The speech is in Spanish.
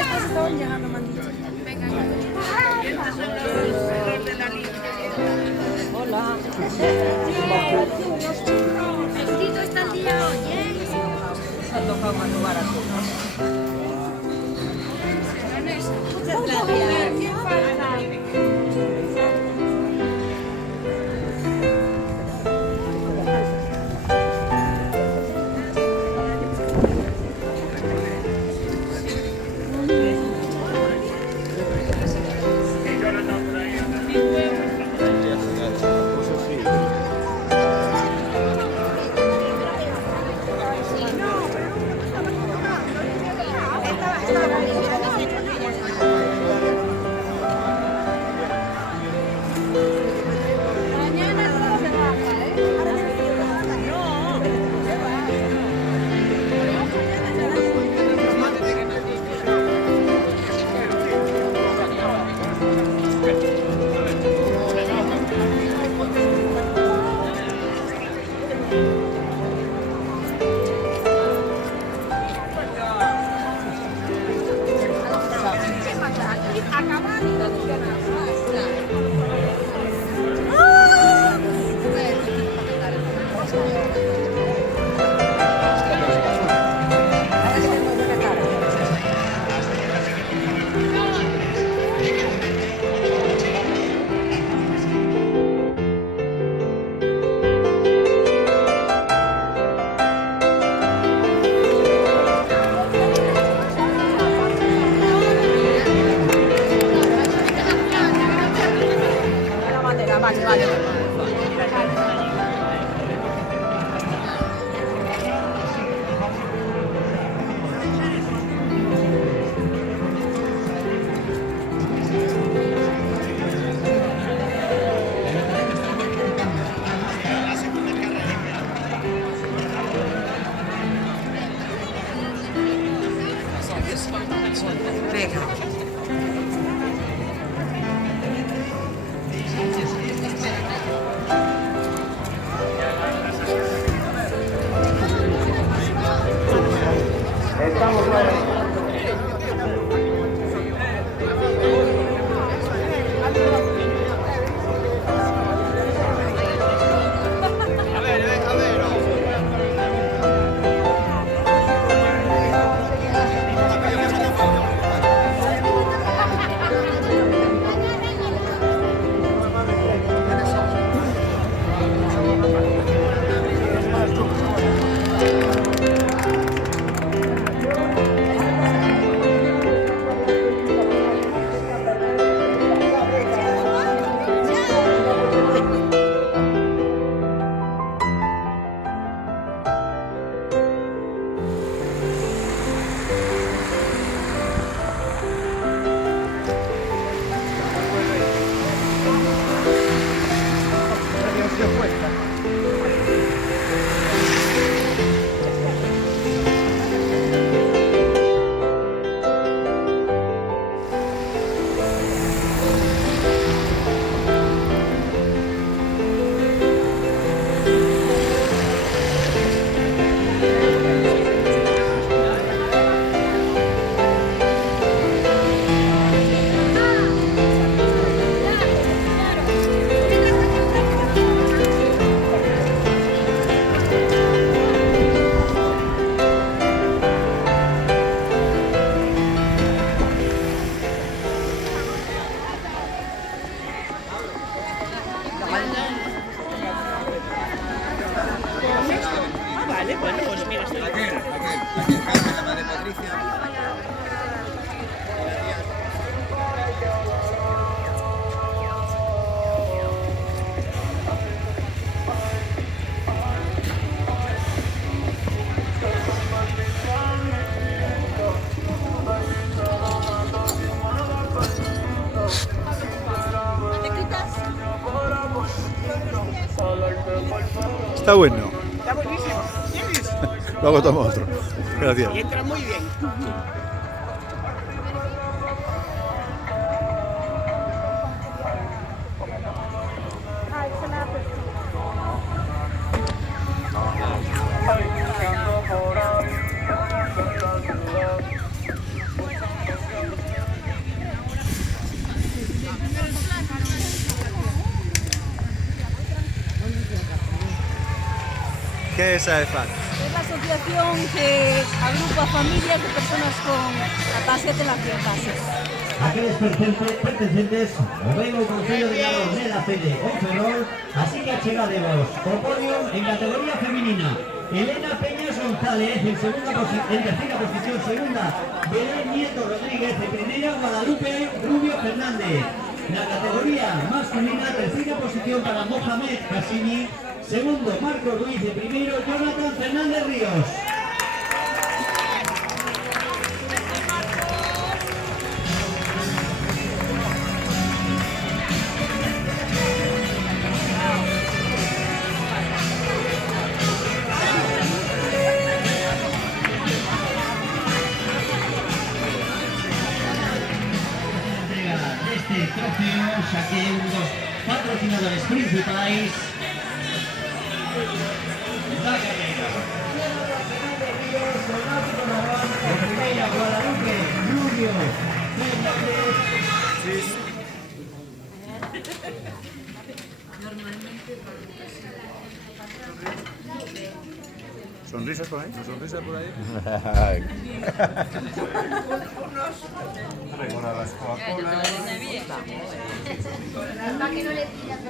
Estas estaban llegando, me han dicho. Hola. El Tito está al día hoy, ¿eh? Se ha tocado más barato. Muchas gracias. ¿Quién falta? Está bueno. Está buenísimo. ¿Quieres? Luego tomo otro. Gracias. Y entra muy bien. ¿Qué es AEFAC? Es la asociación que agrupa familias de personas con ataxia telangiectasia. Aquellos pertenecientes ao mesmo Concello de Lagos de la Fede ou Ferrol, así que achegadevos o podio en categoría femenina. Elena Peñas González en tercera posición, segunda Belén Nieto Rodríguez, en primera Guadalupe Rubio Fernández. La categoría masculina, tercera posición para Mohamed Cassini, segundo Marco Ruiz, y primero Jonathan Fernández Ríos. Este trofeo, xa que un dos patrocinadores principais da carreira. En primeira, Guadalupe Rubio Fernández. ¿Sonrisas por ahí? ¿Sonrisas por ahí? Para que no le tiras.